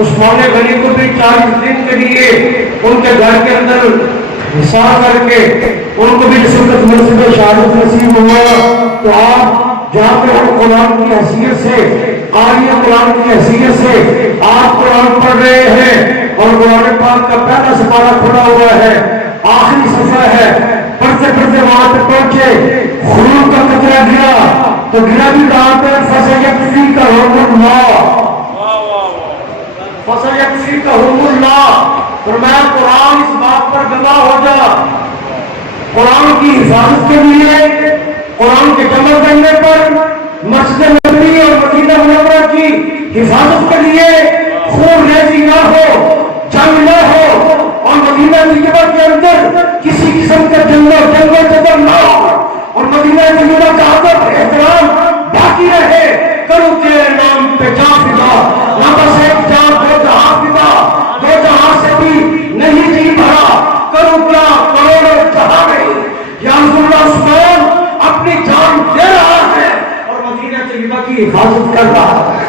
عثمان غنی کو بھی 40 دن کے لیے ان کے گھر کے اندر حصار کر کے ان کو بھی جسمت منصب شہادت نصیب ہوا. تو آپ جہاں پہ ہم قرآن کی حیثیت سے قاری قرآن کی حیثیت سے آپ قرآن پڑھ رہے ہیں اور قرآن پاک کا پہلا سپارہ کھلا ہوا ہے, آخری صفحہ ہے, پڑھتے پڑھتے وہاں پہ پہنچے, خون کا قطرہ گرا تو گرا بھی کہاں پہ فَسَيَكْفِيكَهُمُ اللَّهُ. فرمایا قرآن اس بات پر گواہ ہو جا, قرآن کی حفاظت کے لیے, قرآن کے جمع کرنے پر, مسجد نبوی اور مدینہ منورہ کی حفاظت کے لیے خون ریزی نہ ہو, جنگ نہ ہو, اور مدینہ طیبہ کے اندر کسی قسم کا جنگل جدل نہ ہو, اور مدینہ طیبہ کا ادب احترام باقی رہے. کرو تیرے نام پہ جان فدا, نہ بس ایک جان دو جہاں فدا, دو جہاں سے بھی نہیں جی بھرا, کرو کیا کروڑوں جہاں نہیں. یا رسول اللہ عثمان اپنی جان دے رہا ہے اور مدینہ طیبہ کی حفاظت کر رہا ہے.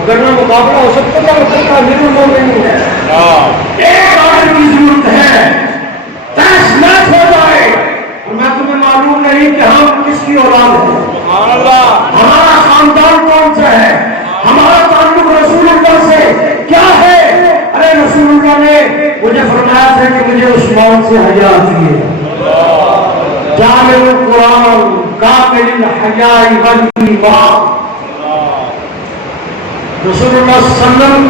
اگر نہ مقابلہ ہو سکتا تو مقابلہ امیر المومنین ہے. ایک آدمی کی ضرورت ہے تیش میچ ہو جائے, اور میں تمہیں معلوم نہیں کہ ہم کس کی اولاد ہیں, ہمارا خاندان کون سا ہے, ہمارا تعلق رسول اللہ سے کیا ہے. ارے رسول اللہ نے مجھے فرمایا تھا کہ مجھے عثمان سے حیا آتی ہے. جامع القرآن کامل الحیاء والایمان. رسول اللہ صلی اللہ علیہ وسلم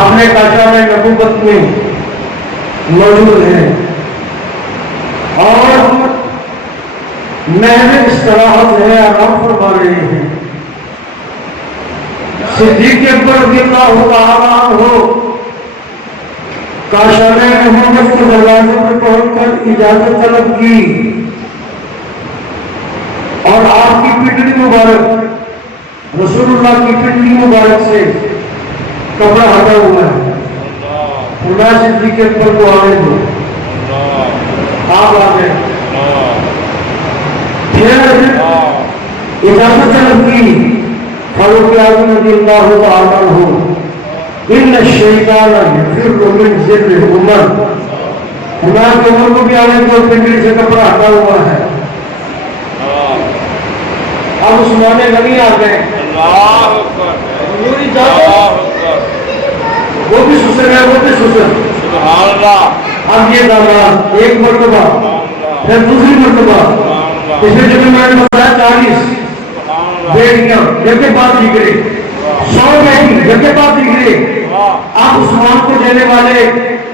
اپنے کاشانہ نبوت میں موجود ہیں اور محض استراحت ہے, آرام فرما رہے ہیں. صدیق اکبر رضی اللہ تعالیٰ عنہ کاشانہ نبوت کے دروازے پر پہنچ کر اجازت طلب کی اور آپ کی پنڈلی مبارک, رسول اللہ کی پنڈلی مبارک سے کپڑا ہٹا ہوا ہے. فرمایا صدیق اکبر کو آنے دو, آپ آ گئے. پھر اجازت طلب کی فاروق اعظم رضی اللہ تعالیٰ عنہ, ان الشیطان یفر من ذل عمر. فرمایا کہ عمر کو بھی آنے دو, پنڈلی سے کپڑا ہٹا ہوا ہے. اب عثمان غنی آ گئے, وہ بھی سسر ہے, وہ بھی سسر. اب یہ داماد ایک مرتبہ, پھر دوسری مرتبہ, پچھلے جب میں نے بتایا 40 بیٹیاں جب کے بعد نکلے, 100 بیٹی جب کے بعد نکلے. آپ عثمان کو دینے والے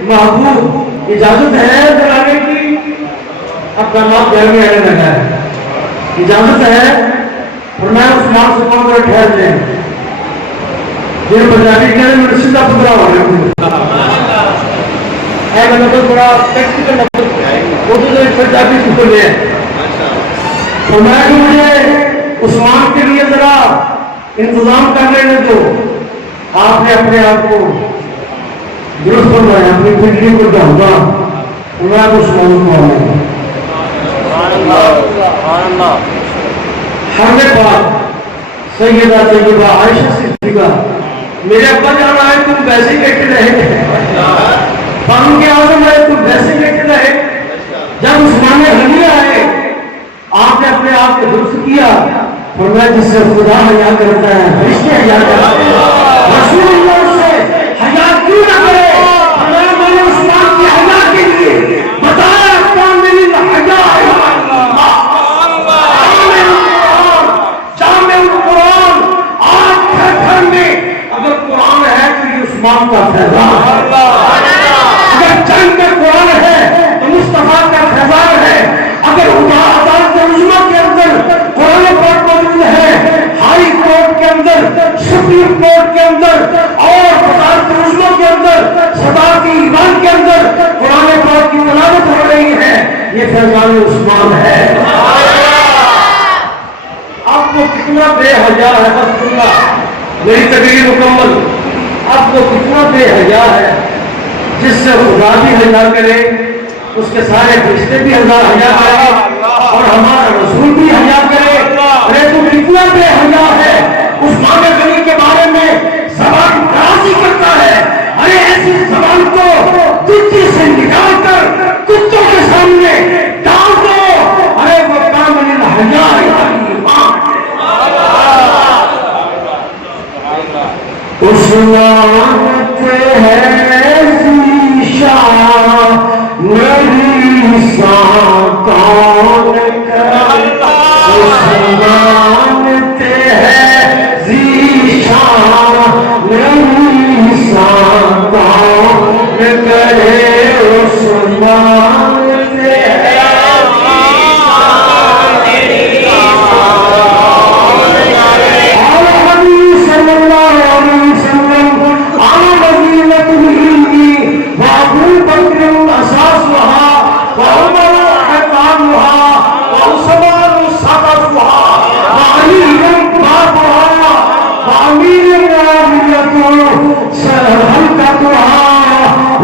محبوب اجازت ہے دلانے کی؟ اب داماد گھر میں آنے لگا ہے, اجازت ہے. اور میں عثمان سے کون کر ٹھہر لیں, جنہیں پنجابی کہنے میں سیدھا پترا ہو رہا ہے. میں نے بڑا پریکٹیکل اردو سے پنجابی سکول لے. تو میں کہ مجھے عثمان کے لیے ذرا انتظام کر لینے دو. آپ نے اپنے آپ کو درست فرمایا, اپنی پنڈلی کو جاؤں گا, میں عثمان کو آؤں گا. ہم نے بات سیدہ طیبہ عائشہ صدیقہ, میرے ابا جان آئے تم ویسے بیٹھے رہے, فاروق اعظم آئے تم ویسے بیٹھے رہے. جب عثمان غنی آئے آپ نے اپنے آپ کو درست کیا. فرمایا جس سے خدا حیا کرتا ہے فرشتے حیا کرتے ہیں, رسول اللہ سے حیا کیوں نہ کرے. فرمایا میں نے عثمان کی حیا کے لیے بتایا کامل الحیا عثمان کا فیضان, اگر جنگ میں قرآن ہے تو مصطفیٰ کا فیضان ہے. اگر عدالت عظمیٰ کے اندر قرآن پاک موجود ہے, ہائی کورٹ کے اندر, سپریم کورٹ کے اندر اور عدالت عظمیٰ کے اندر, صدارتی ایوان کے اندر قرآن پاک کی تلاوت ہو رہی ہے, یہ فیضان عثمان ہے. اب وہ کتنا بے حیا ہے, بس اللہ میری تقریر مکمل. اب وہ کتنا بے حیا ہے جس سے خدا بھی حیا کرے, اس کے سارے فرشتے بھی اللہ حیا کرے اور ہمارا رسول بھی حیا کرے. ارے تو کتنا بے حیا ہے. عثمان غنی عثمان ہے ذیشان میری سان کون کرے عثمان ہے ذیشان میری سان کون کرے عثمان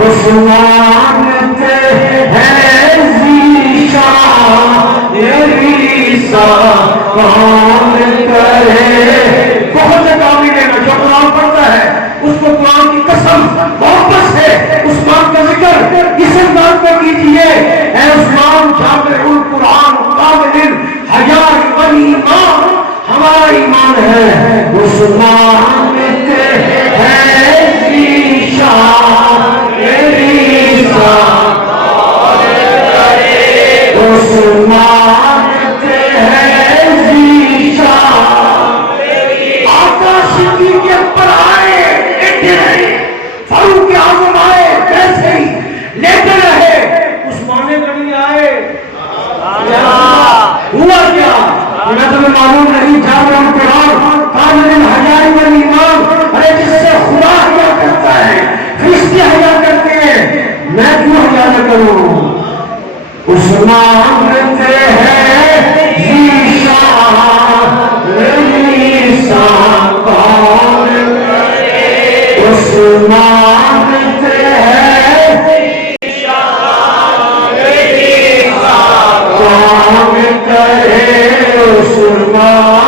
عثمان ہے ذیشان میری سان کون کرے. بہت سے کامل ہے جو قرآن پڑھتا ہے اس کو قرآن کی قسم واپس ہے عثمان کا ذکر اس انداز میں کیجیے. اے عثمان جامع القرآن کامل الحیاء والایمان ہمارا ایمان ہے. عثمان ہے ذیشان میری سان کون کرے عثمان ہے ذیشان. آقا صدیق اکبر آئے لیٹے رہے فاروق اعظم آئے ویسے ہی لیٹے رہے عثمان غنی آئے ہوا کیا انہیں تمہیں معلوم نہیں. جامع القرآن کامل الحیاء والایمان ارے جس سے خدا حیا کرتا ہے فرشتے حیا کرتے ہیں میں کیوں حیا نہ کروں. عثمان ہے ذیشان میری سان کون کرے عثمان ہے ذیشان میری سان کون کرے عثمان